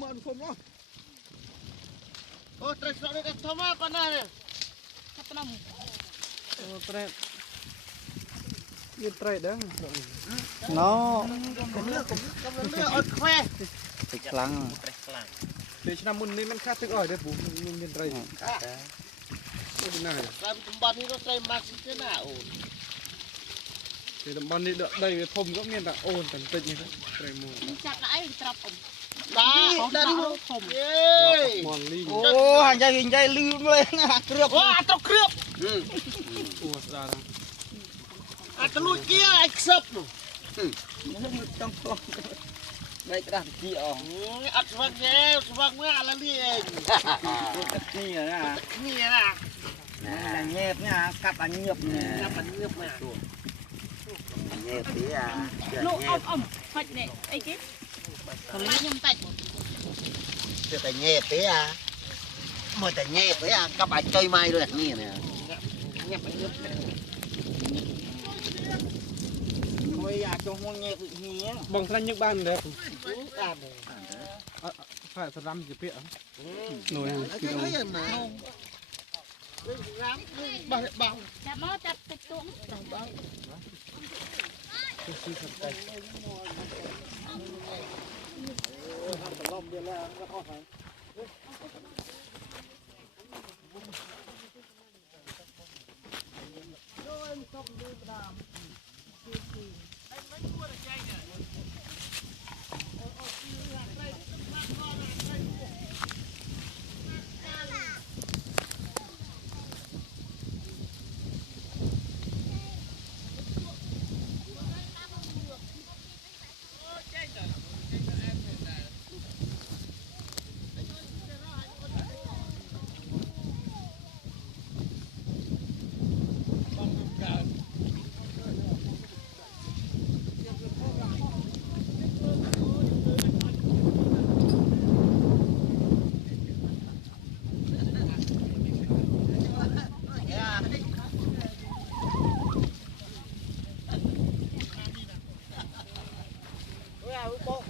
mà ăn phôm đó ô trời sợ cái thơm á con này Hấp nồng. tre như tre đó nó cầm nước ôi khoe thịt lăng để cho năm môn này mình khát thức rồi đấy bố mình tre này làm tụm bắn đi nó xây mát thế nào thì tụm bắn đi đợi đây phôm có miền là ôn tận tịnh như thế tre mù Chặt lại trọc ổng. đá đi Phồng. mòn ly ô hành dây hình dây lưu lên cướp quá tao cướp ủa ra đó tao lùi kia anh sập trong phòng đây cái đàn kia ăn vang nghe là liền kia nè nghe nè nhẹp nha cặp anh nhẹp nè làm bánh nước mà nhẹp tí à Lụ ổng. Hoạch nè. Ê chứ. Lại nhầm tạch. chưa phải nhẹp tí à mới phải nhẹp tí à các bạn chơi mai được nè nè nghe bánh nước thôi à cho hôn nhẹp nhé bằng thanh nhật ban đấy ăn phải thật lắm gì biết nồi hàng cái thấy mà rám bằng Chặt mó chặt tạch tuỗng.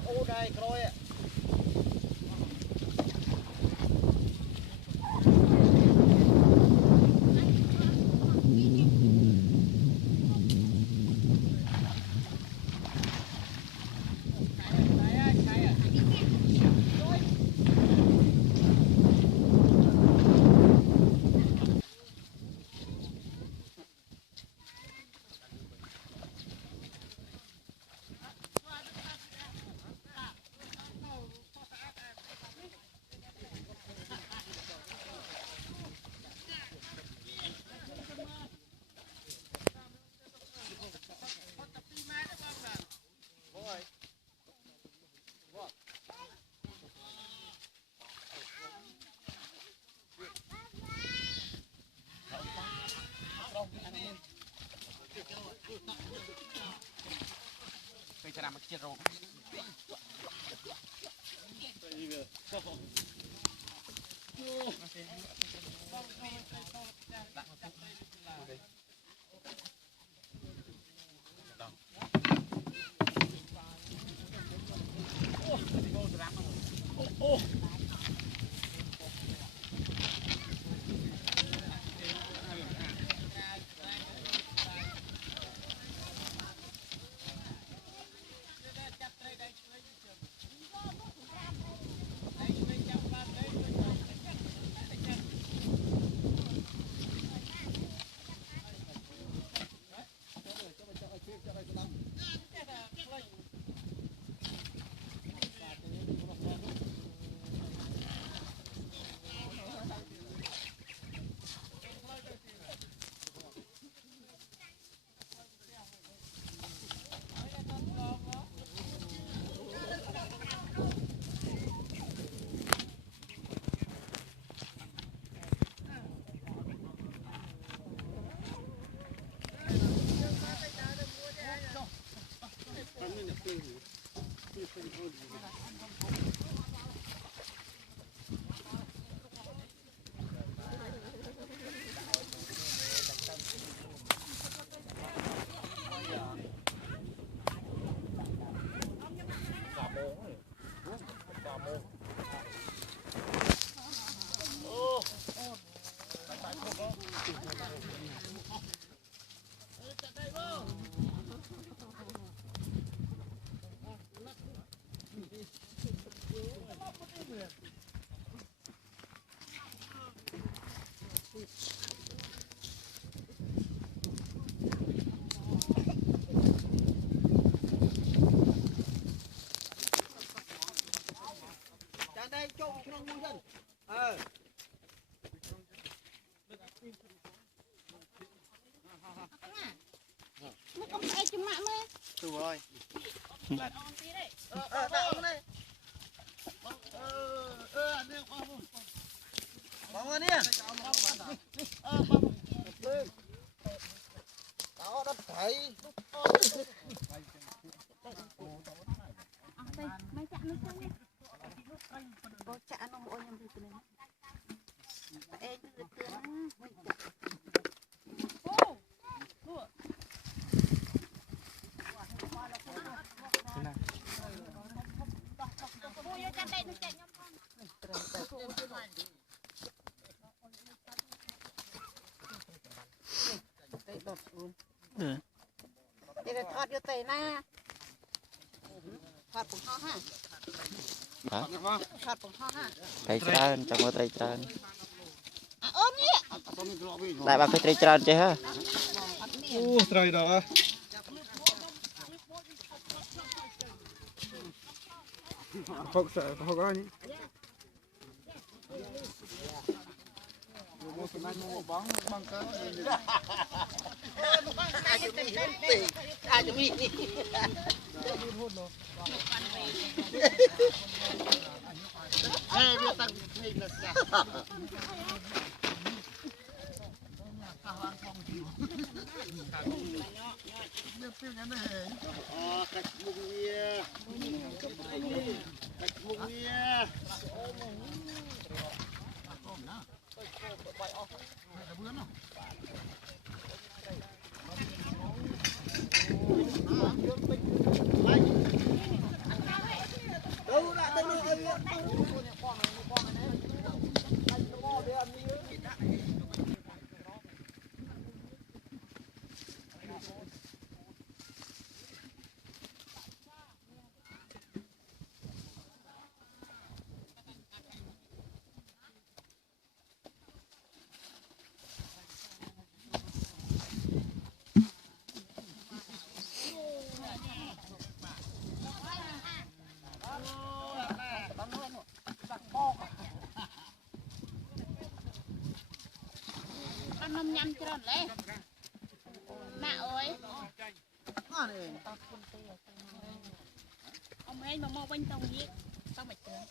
ô đây coi ạ cây trà đàm chết rồi ได้โจ๊กช่องมือกันมันก็ไอ้จุ๊มะมั้ย ตัวrồi ตัดออนตีได้ tạo này nè bóng vào nè đó đất thấy เอาไปไม่จับไม่จับเนี่ยบอกจับน้องโอ้ยยังดูตัวนึงแต่เอ๊ะดูตัวนึงไม่จับโอ้ดูโอ้ยจับได้หนูจับยอมพอนเดี๋ยวทอดอยู่เตะหน้าทอดปุ๋งห่อฮะทอดปุ๋งห่อฮะ ត្រីច្រើនចង់មកត្រីច្រើន អូននេះ តែបើឃើញត្រីច្រើនចេះហ៎ អូត្រីដល់ហ៎ហុកហុកហើយនេះមកស្មានមកបងកើ ai cho mi ai tăng hình là sao cách mùng nia cách mùng nia đâu đã đâuนมยำច្រើនលេម៉ាក់អើយអមហេងមកវិញតោងយីតោងមិនច្រើន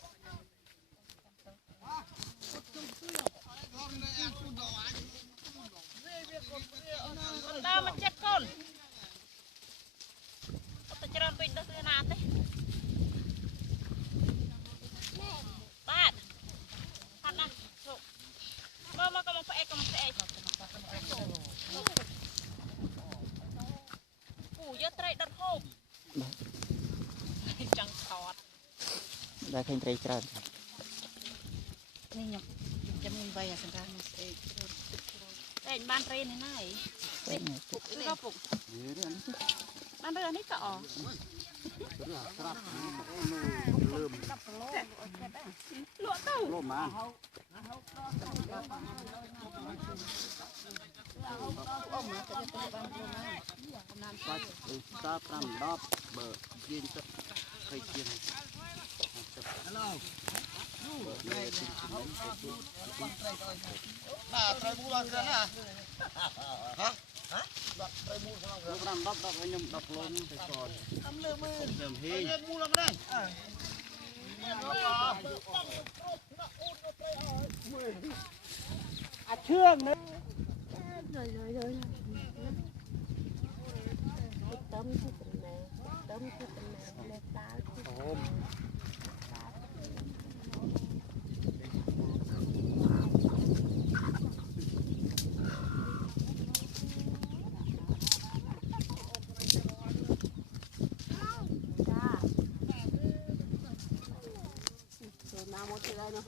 តើមកចិត្តកូនអត់ទៅច្រើនពេកទៅធ្វើណាទេបាទហាត់ណាមើលមកកំផ្អែកកំផ្អែកអូយកត្រីដុតហូបចង់ថត ដែលឃើញត្រីច្រើន នេះខ្ញុំចាំមាន3អាសន្តានមកស្អែកតែបានត្រីនេះណាអី តែនេះ ពុកនេះក៏ពុកបានរឿងនេះក៏អលក់ទៅ lôm mà ta làm đóp bờ chiên tất cây chiên trời bu lần rồi nè hả trời bu lần rồi làm đóp đóp anh em đóp lôm thì còn không lừa mưa làm hi trời bu lần đây trương nữa rồi tôm chút này lên ta nào một cái đây nữa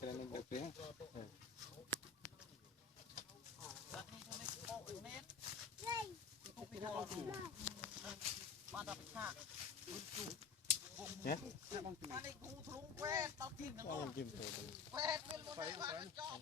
cái này được thế nhé Hãy subscribe cho kênh Ghiền Mì Gõ để không bỏ lỡ những video hấp dẫn